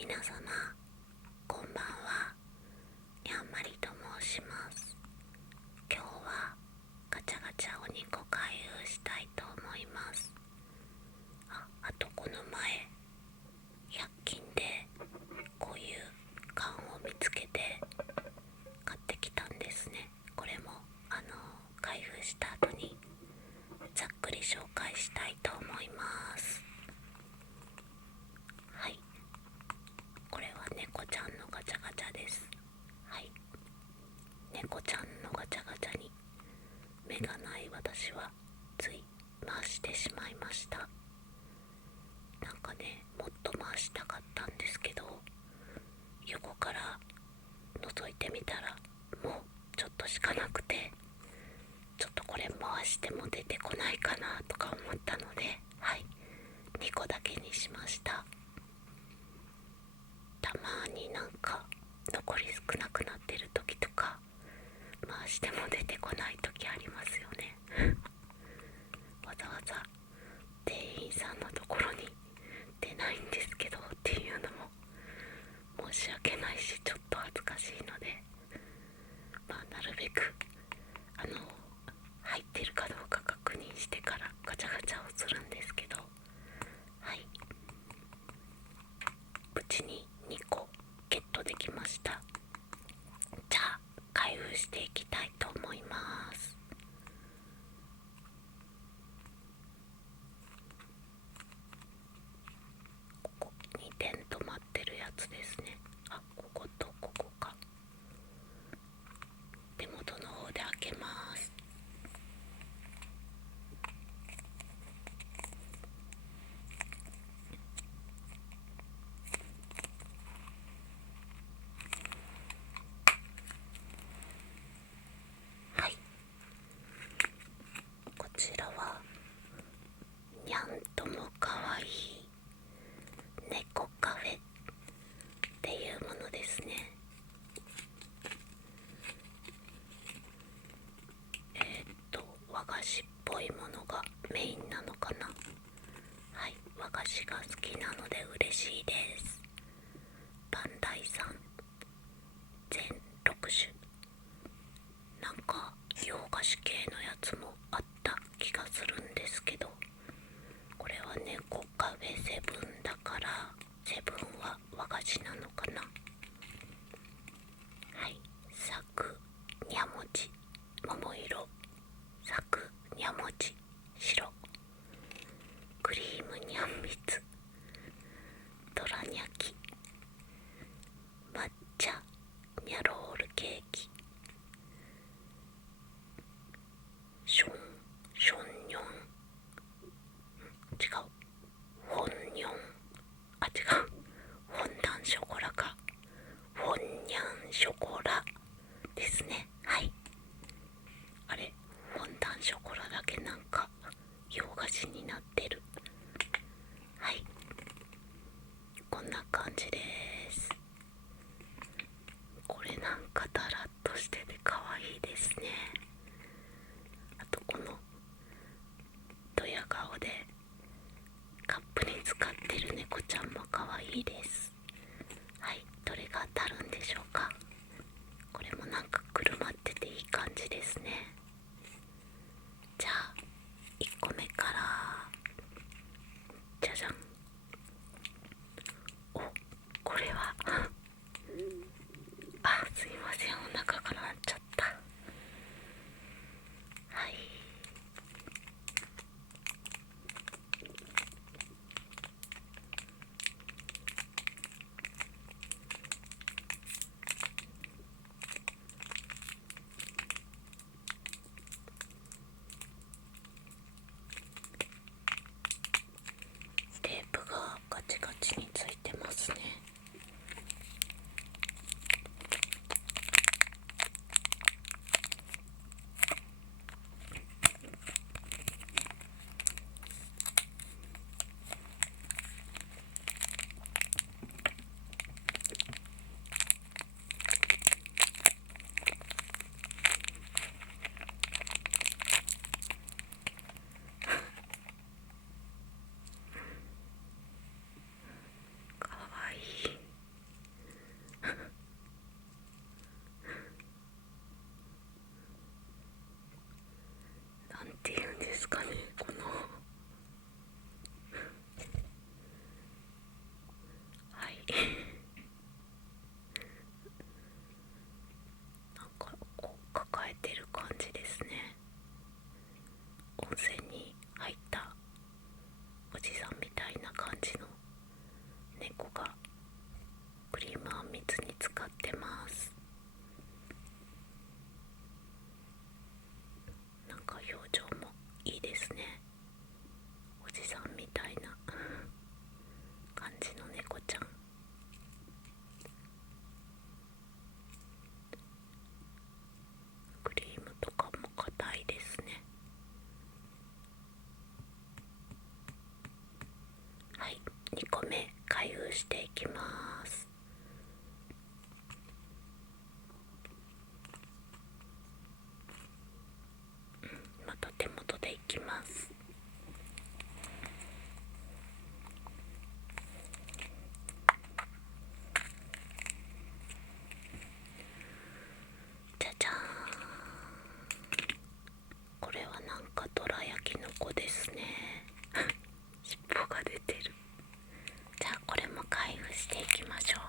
皆様こんばんは。やんまりと申します。今日はガチャガチャお肉開封したいと思います。あとこの前100均でこういう缶を見つけて買ってきたんですね。これも開封した後にざっくり紹介したいと思います。はい、これは猫ちゃんのガチャガチャです。はい、猫ちゃんのガチャガチャに目がない私はつい回してしまいました。なんかね、もっと回したかったんですけど、横から覗いてみたらもうちょっとしかなくて、ちょっとこれ回しても出てこないかなとか思ったので、はい、2個だけにしました。たまになんか残り少なくなってる時とか回しても出てこない時ありますよねわざわざ店員さんのところに出ないんですけどっていうのも申し訳ないし、ちょっと恥ずかしいので、なるべく入ってるかどうか確認してからガチャガチャをするんですけど、はい、無事に2個ゲットできました。じゃあ開封していきたいと思います。ここ2点止まってるやつですね。こことここか。手元の方で開けます。はい、こちらはにゃんともかわいい猫カフェっていうものですね。和菓子っぽいものがメインなのかな。はい、和菓子が好きなので嬉しいです。バンダイさん全6種、なんか洋菓子系のやつもあった気がするんですけど、これは猫カフェセブンだからセブンは和菓子なのかな。はい、サクニャモチ桃色、サクニャモチ白、クリームニャンミツ、ドラニャキ、抹茶ニャロールケーキ、ションニョン、違う、フォンニョン、違う、フォンダンショコラか、フォンニャンショコラですね。はい、あれ、フォンダンショコラだけなんか洋菓子になってる。はい、こんな感じです。これなんかダラッとしてて可愛いですね。あとこのドヤ顔でカップに使ってる猫ちゃんも可愛いです。はい、どれが当たるんでしょうか。これもなんかくるまってていい感じですね。じゃあ1個目から、じゃじゃん。これはすいません、お腹が鳴っちゃった。はい、テープがガチガチについてますね。なんかこう抱えてる感じですね。温泉に入ったおじさんみたいな感じの猫がクリームあんみつに使ってます。なんか表情もいいですね。おじさんみたいな感じの猫ちゃん。クリームとかも硬いですね。はい、2個目開封していきます。また手元でいきます。じゃじゃーん。これはなんかどら焼きの子ですね。尻尾が出てる。じゃあこれも開封していきましょう。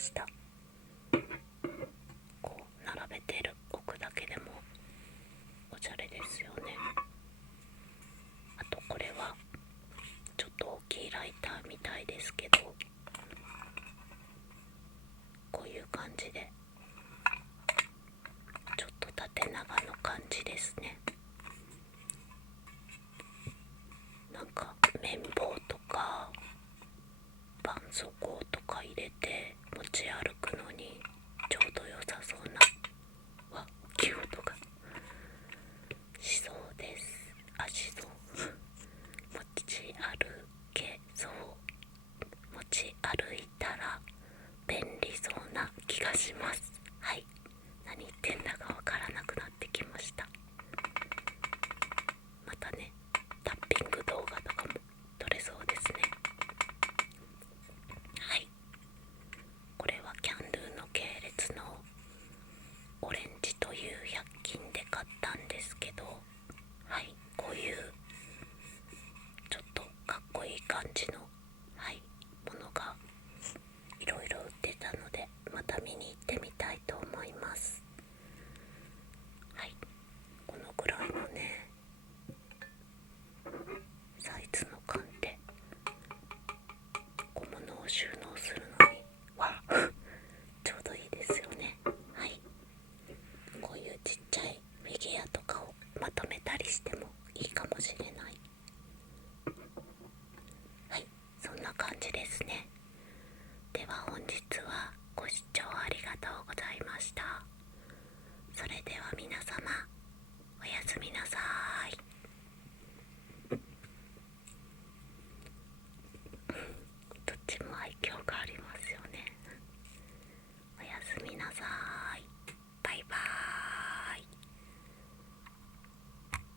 した。こう並べておくだけでもおしゃれですよね。あとこれはちょっと大きいライターみたいですけど、こういう感じでちょっと縦長の感じですね。なんか綿棒とか絆創膏とか入れて持ち歩くのにちょうど良さそうな大きい音がしそうです。しそう持ち歩けそう、持ち歩いたら便利そうな気がします。はい、何言ってんだかわからなくなってきました。またね、タッピング動画とかも撮れそうですね。はい、これはキャンドゥの系列のオレンジという100均で買ったんですけど、はい、こういうちょっとかっこいい感じの、はい、ものがいろいろ売ってたので、また見に行ってみたいと思います。はい、このぐらいのねサイズの缶って小物を収納するのにはちょうどいいですよね。はい、こういうちっちゃいフィギュアとかをまとめたりしてもいいかもしれない。はい、そんな感じですね。